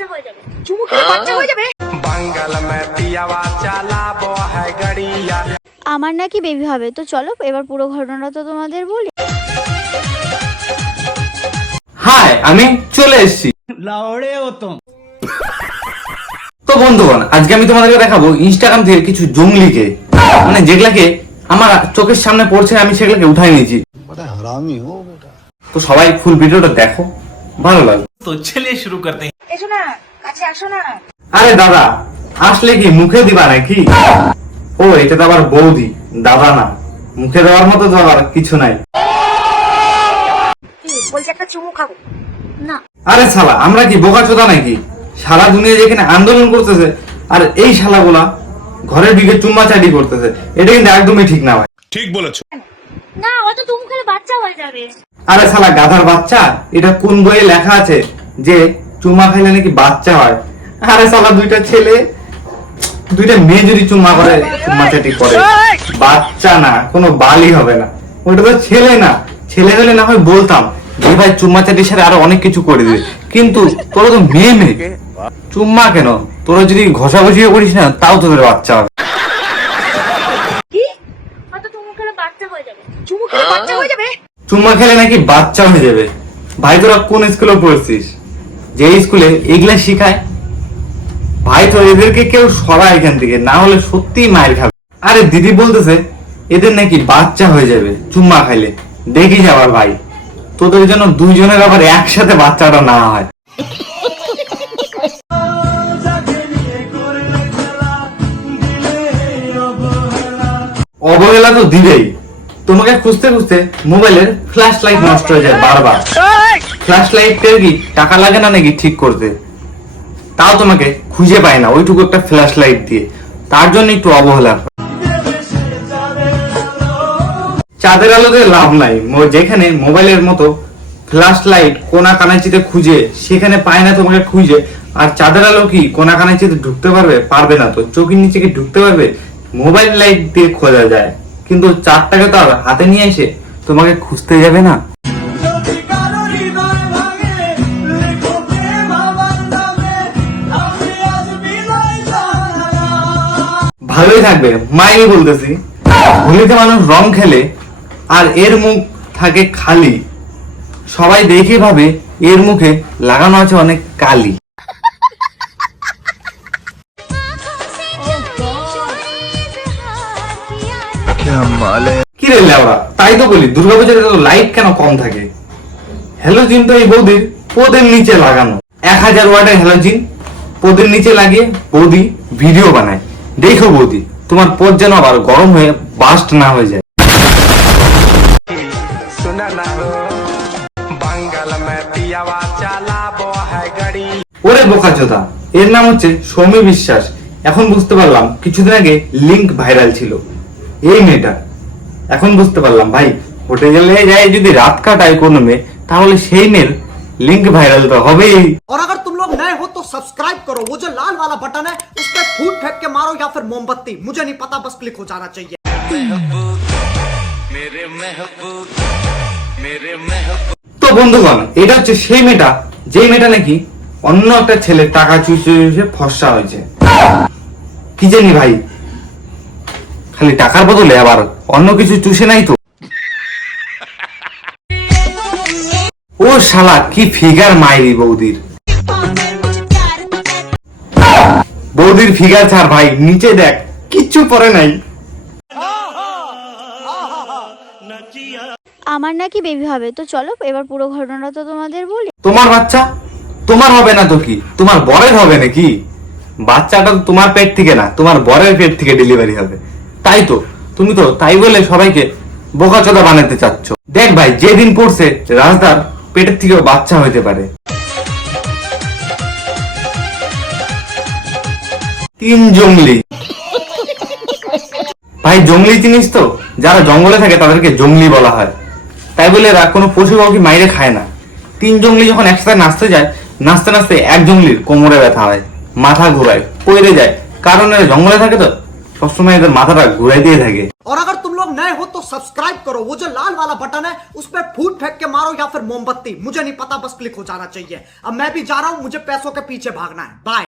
বাচ্চা হয়ে যাবে, চুমু খেলে বাচ্চা হয়ে যাবে। বাঙ্গাল মে পিয়াওয়া চালাবো হ্যায় গাড়িয়া। আমার নাকি বেবি হবে, তো চলো এবার পুরো ঘটনাটা তো তোমাদের বলি। হাই, আমি চলে এসেছি। তো বন্ধুগণ, আজকে আমি তোমাদেরকে দেখাবো ইনস্টাগ্রাম থেকে কিছু জঙ্গলিকে, মানে যেগুলাকে আমার চোখের সামনে পড়ছে, আমি সেগুলোকে উঠাই নিয়েছি। তো সবাই ফুল ভিডিওটা দেখো, ভালো লাগবে। तो चलिए शुरू करते हैं। এসো না, কাছে আসো না। আরে দাদা, আসলে কি মুখে দিবা নাকি? ও, এটা তো আবার বৌদি, দাদা না। মুখে দেওয়ার মতো তো আবার কিছু নাই। কি বলছি, একটা চুমু খাবো না? আরে শালা, আমরা কি বোকাচোদা নাকি? সারা দুনিয়া যেখানে আন্দোলন করতেছে, আর এই শালাগুলা ঘরের দিকে চুম্মাচাটি করতেছে। এটা কিন্তু একদমই ঠিক না ভাই। ঠিক বলেছো। না, অত চুমু খেলে বাচ্চা হয়ে যাবে। আরে শালা গাধার বাচ্চা, এটা কোন বইয়ে লেখা আছে যে চুম্মা খাইলে নাকি বাচ্চা হয়? আরে শালা, দুইটা মেয়ে যদি চুম্মা করে, চুম্মাচাটি করে, বাচ্চা না, কোনো বালই হবে না। ওটা তো ছেলে না। ছেলে হলে না হয় বলতাম যে ভাই চুম্মাচাটির সাথে আরো অনেক কিছু করে দিবে, কিন্তু তোরা তো মেয়ে মেয়ে, চুম্মা কেন? তোরা যদি ঘষাঘষিও করিস না, তাও তোদের বাচ্চা হবে। কি? অত চুমু খেলে বাচ্চা হয়ে যাবে, চুমু খেলে বাচ্চা হয়ে যাবে। চুম্মা খেলে নাকি বাচ্চা হয়ে যাবে? ভাই, তোরা কোন স্কুলে পড়ছিস যে স্কুলে এগুলা শিখায়? ভাই, তো এদেরকে কেউ সরা এখান থেকে, না হলে সত্যি মায়ের খাবে। আরে দিদি বলতেছে এদের নাকি বাচ্চা হয়ে যাবে চুম্মা খাইলে। দেখিস আবার ভাই, তোদের জন্য দুইজনের আবার একসাথে বাচ্চাটা না হয়। অবহেলা তো দিবেই। তোমাকে খুঁজতে খুঁজতে মোবাইলের ফ্ল্যাশ লাইট নষ্ট হয়ে যায় বারবার। ফ্ল্যাশ লাইটের কি টাকা লাগে না নাকি ঠিক করতে? তাও তোমাকে খুঁজে পায় না ওইটুকু একটা ফ্ল্যাশ লাইট দিয়ে, তার জন্য একটু অবহেলা। চাঁদের আলোতে লাভ নাই, যেখানে মোবাইলের মতো ফ্ল্যাশ লাইট কোনা কানাচিতে খুঁজে সেখানে পায় না তোমাকে খুঁজে। আর চাঁদের আলো কি কোনা কানাচিতে ঢুকতে পারবে? পারবে না। তো চোখের নিচে কি ঢুকতে পারবে? মোবাইল লাইট দিয়ে খোঁজা যায়, কিন্তু চাঁদটাকে তো আর হাতে নিয়ে এসে তোমাকে খুঁজতে যাবে না। ভালোই থাকবে, মাই বলতেছি। হোলিতে মানুষ রং খেলে আর এর মুখ থাকে খালি, সবাই দেখে ভাবে এর মুখে লাগানো আছে অনেক কালি। কি রে লেওড়া, তাই তো বলি দুর্গাপূজার লাইট কেন কম থাকে? হ্যালোজিন তো এই বৌদির পদের নিচে লাগানো। 1000 ওয়াটের হ্যালোজিন পদের নিচে লাগিয়ে বৌদি ভিডিও বানায়। দেখো বৌদি, তোমার পদ যেন আবার গরম হয়ে বাস্ট না হয়ে যায়। सुना ना हो বাঙ্গাল মে পিয়াওয়া চালাবো হ্যায় গাড়ি। ওরে বোকাচোদা, এর নাম হচ্ছে সৌমি বিশ্বাস। এখন বুঝতে পারলাম, কিছুদিন আগে লিংক ভাইরাল ছিল এই মেয়েটা। এখন বুঝতে পারলাম ভাই, হোটেলে যাই যদি রাত কাটায় কোনো মেয়ে, তাহলে সেই মেয়ের লিংক ভাইরাল তো হবেই। और अगर तुम लोग नए हो तो सब्सक्राइब करो, वो जो लाल वाला बटन है उस पर फूट फेंक के मारो या फिर मोमबत्ती, मुझे नहीं पता, बस क्लिक हो जाना चाहिए। তো বন্ধুগণ, এটা হচ্ছে সেই মেয়েটা, যে মেয়েটা নাকি অন্য একটা ছেলে টাকা চুষে চুষে ফর্সা হয়েছে। কি জানি ভাই, খালি টাকার বদলে আবার অন্য কিছু চুষে নাই তো? ও শালা, কি ফিগার মাইরি বৌদির। বৌদির ফিগার ছাড় ভাই, নিচে দেখ কিচ্ছু পরে নাই। আমার নাকি বেবি হবে, তো চলো এবার পুরো ঘটনাটা তো তোমাদের বলি। তোমার বাচ্চা তোমার হবে না তো কি, তোমার বরের হবে নাকি? বাচ্চাটা তো তোমার পেট থেকে না, তোমার বরের পেট থেকে ডেলিভারি হবে। তাই তো তুমি তো তাই বলে সবাইকে বোকাচোদা বানাতে চাচ্ছ। দেখ ভাই, যেদিন পড়ছে রাজদার পেটের থেকেও বাচ্চা হইতে পারে। 3 জঙ্গলি ভাই, জঙ্গলি চিনিস তো? যারা জঙ্গলে থাকে তাদেরকে জঙ্গলি বলা হয়। তাই বলে এরা কোনো পশু পাখি মাইরে খায় না। 3 জঙ্গলি যখন একসাথে নাচতে যায়, নাচতে নাচতে এক জঙ্গলির কোমরে ব্যথা হয়, মাথা ঘুরায়, পড়ে যায়, কারণ এরা জঙ্গলে থাকে তো। সবসময় এদের মাথাটা ঘুরাই দিয়ে থাকে। और अगर तुम लोग नए हो तो सब्सक्राइब करो, वो जो लाल वाला बटन है उस पर फूट फेंक के मारो या फिर मोमबत्ती, मुझे नहीं पता, बस क्लिक हो जाना चाहिए। अब मैं भी जा रहा हूं, मुझे पैसों के पीछे भागना है। बाय।